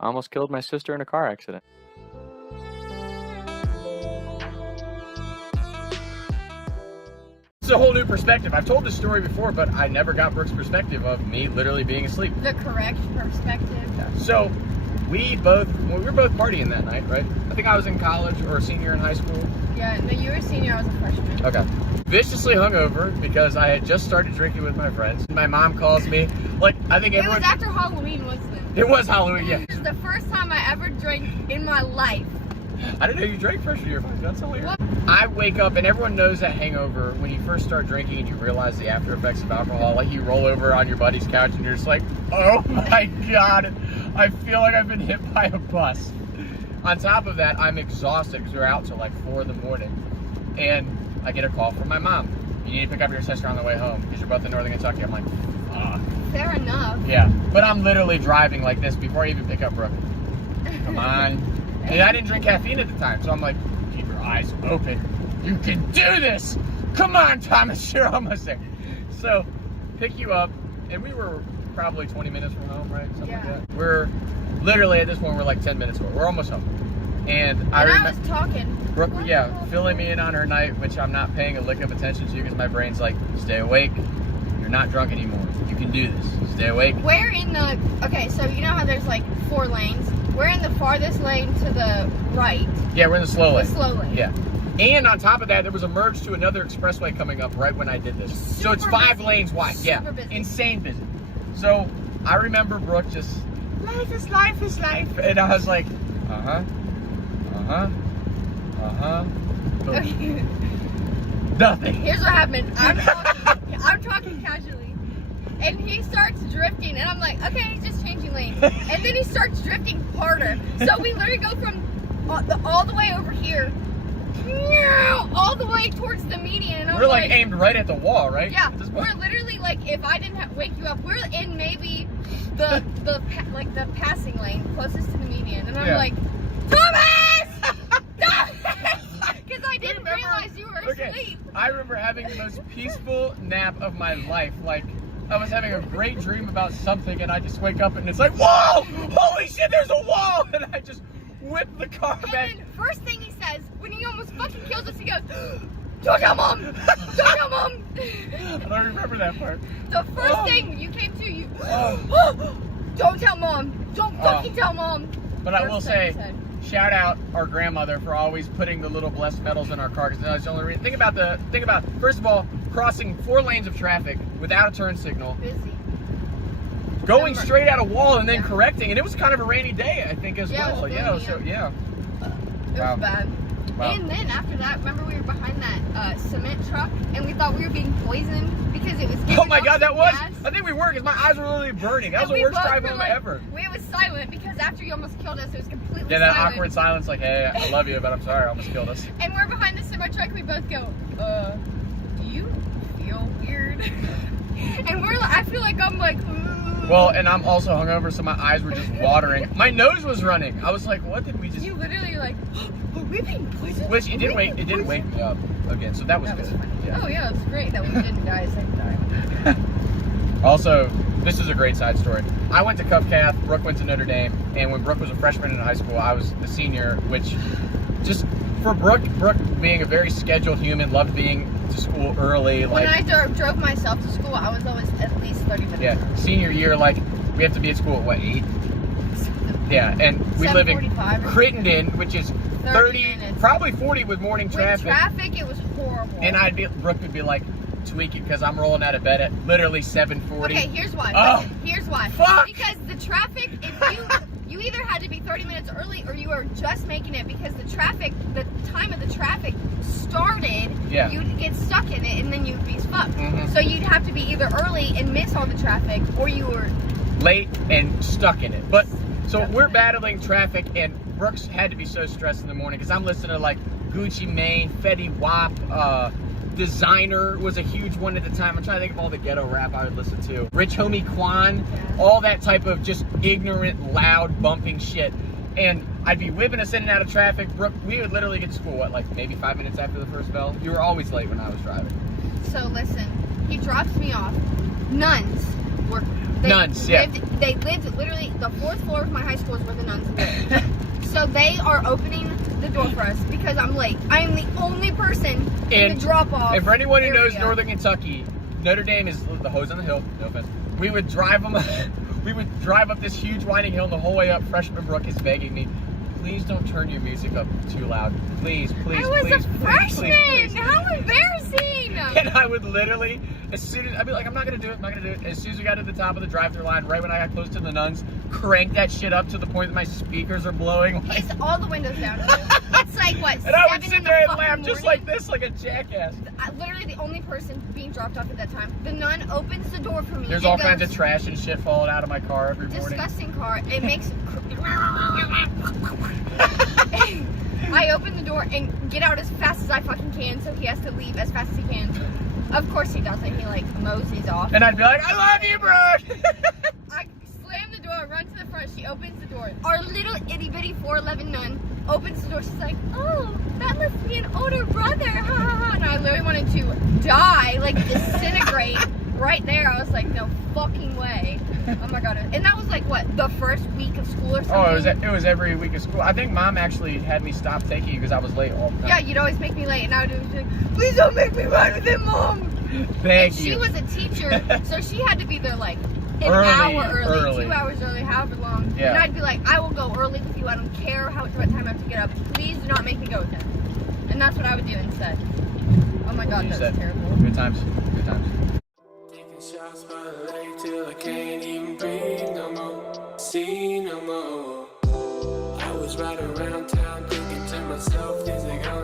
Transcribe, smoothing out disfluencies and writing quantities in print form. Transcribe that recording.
I almost killed my sister in a car accident. It's a whole new perspective. I've told this story before, but I never got Brooke's perspective of me literally being asleep. The correct perspective. Yeah. So we were both partying that night, right? I think I was in college or a senior in high school. Yeah, no, you were a senior, I was a freshman. Okay. Viciously hungover because I had just started drinking with my friends. My mom calls me, like, I think everyone... It was after Halloween, wasn't it? It was Halloween, yeah. It was the first time I ever drank in my life. I didn't know you drank freshman year. That's hilarious. What? I wake up and everyone knows that hangover when you first start drinking and you realize the after effects of alcohol. Like you roll over on your buddy's couch and you're just like, oh my God, I feel like I've been hit by a bus. On top of that, I'm exhausted because we're out till like 4 in the morning. And I get a call from my mom. You need to pick up your sister on the way home because you're both in Northern Kentucky. I'm like, fuck. Fair enough. Yeah, but I'm literally driving like this before I even pick up Brooke. Come on. And I didn't drink caffeine at the time, so I'm like, keep your eyes open. You can do this. Come on, Thomas, you're almost there. So, pick you up, and we were probably 20 minutes from home, right? Something Yeah. like that. We're literally at this point, we're like 10 minutes away. We're almost home. And I was talking. Brooke, yeah, filling me in on her night, which I'm not paying a lick of attention to because my brain's like, stay awake. You're not drunk anymore. You can do this. Stay awake. We're in the, okay, so you know how there's like 4 lanes? We're in the farthest lane to the right. Yeah, we're in the slow lane. The slow lane. Yeah. And on top of that, there was a merge to another expressway coming up right when I did this. So it's 5 busy. lanes wide. Super Yeah. busy. Insane busy. So I remember Brooke just, life is life is life. And I was like, Okay. Nothing. Here's what happened. I'm talking casually. And he starts drifting, and I'm like, okay, he's just changing lanes. And then he starts drifting harder. So we literally go from all the way over here, all the way towards the median. And I'm We're like aimed right at the wall, right? Yeah, At this point. we're literally like, if I didn't wake you up, we're in maybe the passing lane closest to the median. And I'm Yeah. like, Thomas! Because I didn't realize you were asleep. I remember having the most peaceful nap of my life. Like, I was having a great dream about something, and I just wake up and it's like, whoa! Holy shit, there's a wall! And I just whip the car back. And then first thing he says, when he almost fucking kills us, he goes, don't tell mom! Don't tell mom! I don't remember that part. The first thing you came to, you, don't tell mom! Don't fucking tell mom! But I will First thing he say, said. shout out our grandmother for always putting the little blessed metals in our car because that's the only reason. Think about first of all, crossing 4 lanes of traffic without a turn signal, Busy. going straight at a wall and then correcting, and it was kind of a rainy day, I think, as Yeah, it well. was Yeah, gloomy, so yeah. It Wow. was bad. Wow. And then after that, remember we were behind that cement truck and we thought we were being poisoned because it was Oh giving my off God, that was. gas. I think we were because my eyes were literally burning. That was And the we worst both drive were home like- ever. It was silent because after you almost killed us, it was completely Yeah, that silent. awkward silence, like, hey, I love you, but I'm sorry, I almost killed us. And we're behind the cement truck. We both go, do you feel weird? And we're like, I feel like I'm like, Well, and I'm also hungover, so my eyes were just watering. My nose was running. I was like, what did we just? you literally are like, are we being poisoned? Which it Are didn't we wake. being It didn't wake me up again, so that was That was good. funny. Yeah. Oh yeah, it was great that we didn't die a second time. Also, this is a great side story. I went to Cub Cath, Brooke went to Notre Dame, and when Brooke was a freshman in high school, I was a senior, which just for Brooke being a very scheduled human, loved being to school early. When Like, I drove myself to school, I was always at least 30 minutes. yeah, senior year, like we have to be at school at what, 8? Yeah, and we live in 7:45 or Crittenden, which is 30, minutes. probably 40 with morning With traffic. traffic, it was horrible. And Brooke would be like, tweak it because I'm rolling out of bed at literally 7:40. Okay, here's why. Oh. Here's why. Fuck. Because the traffic, if you either had to be 30 minutes early or you were just making it because the time of the traffic started, Yeah. you'd get stuck in it and then you'd be fucked. Mhm. So you'd have to be either early and miss all the traffic or you were Late and stuck in it. But so we're battling traffic, and Brooks had to be so stressed in the morning because I'm listening to like Gucci Mane, Fetty Wap, Designer was a huge one at the time. I'm trying to think of all the ghetto rap I would listen to. Rich Homie Quan, all that type of just ignorant, loud, bumping shit. And I'd be whipping us in and out of traffic. Brooke, we would literally get to school, what, like maybe 5 minutes after the first bell? You were always late when I was driving. So listen, he drops me off. Nuns. were Nuns, yeah. They lived literally the 4th floor of my high school is where the nuns lived. So they are opening the door for us because I'm late. I am the only person in the drop off. And for anyone who knows area. Northern Kentucky, Notre Dame is the hose on the hill. No offense. We would drive them. We would drive up this huge winding hill, and the whole way up, Freshman Brooke is begging me, please don't turn your music up too loud. Please, please, I was please, a please, freshman. please, please. How embarrassing! And I would literally, as soon as I'd be like, I'm not gonna do it, I'm not gonna do it. As soon as we got to the top of the drive-through line, right when I got close to the nuns, crank that shit up to the point that my speakers are blowing. It's all the windows down. It's like what? And I would 7 sit in there the and laugh fucking just morning? like this, like a jackass. Literally the only person being dropped off at that time. The nun opens the door for me. There's and all goes, kinds of trash and shit falling out of my car every morning. disgusting car. It makes. I open the door and get out as fast as I fucking can, so he has to leave as fast as he can. Of course he doesn't. He like moseys off. And I'd be like, I love you, bro. I slam the door, run to the front. She opens the door. Our little itty bitty 4'11" nun opens the door. She's like, "Oh, that must be an older brother." Ha ha ha. And I literally wanted to die, like disintegrate right there. I was like, no fucking way. Oh my god. And that was like what, the first week of school or something? Oh, it was every week of school. I think Mom actually had me stop taking you because I was late all the time. Yeah, you'd always make me late, and I would be like, "Please don't make me ride with him, Mom." Thank And you. she was a teacher, so she had to be there like an Early, hour early, early. 2 hours early, however long. Yeah. And I'd be like, "I will go early with you. I don't care what time I have to get up. Please do not make me go with him." And that's what I would do instead. Oh my god, You that said. was terrible. Good times. Good times. Taking shots by the lake till I can't even breathe no more, see no more. I was riding around town thinking to myself, is it gonna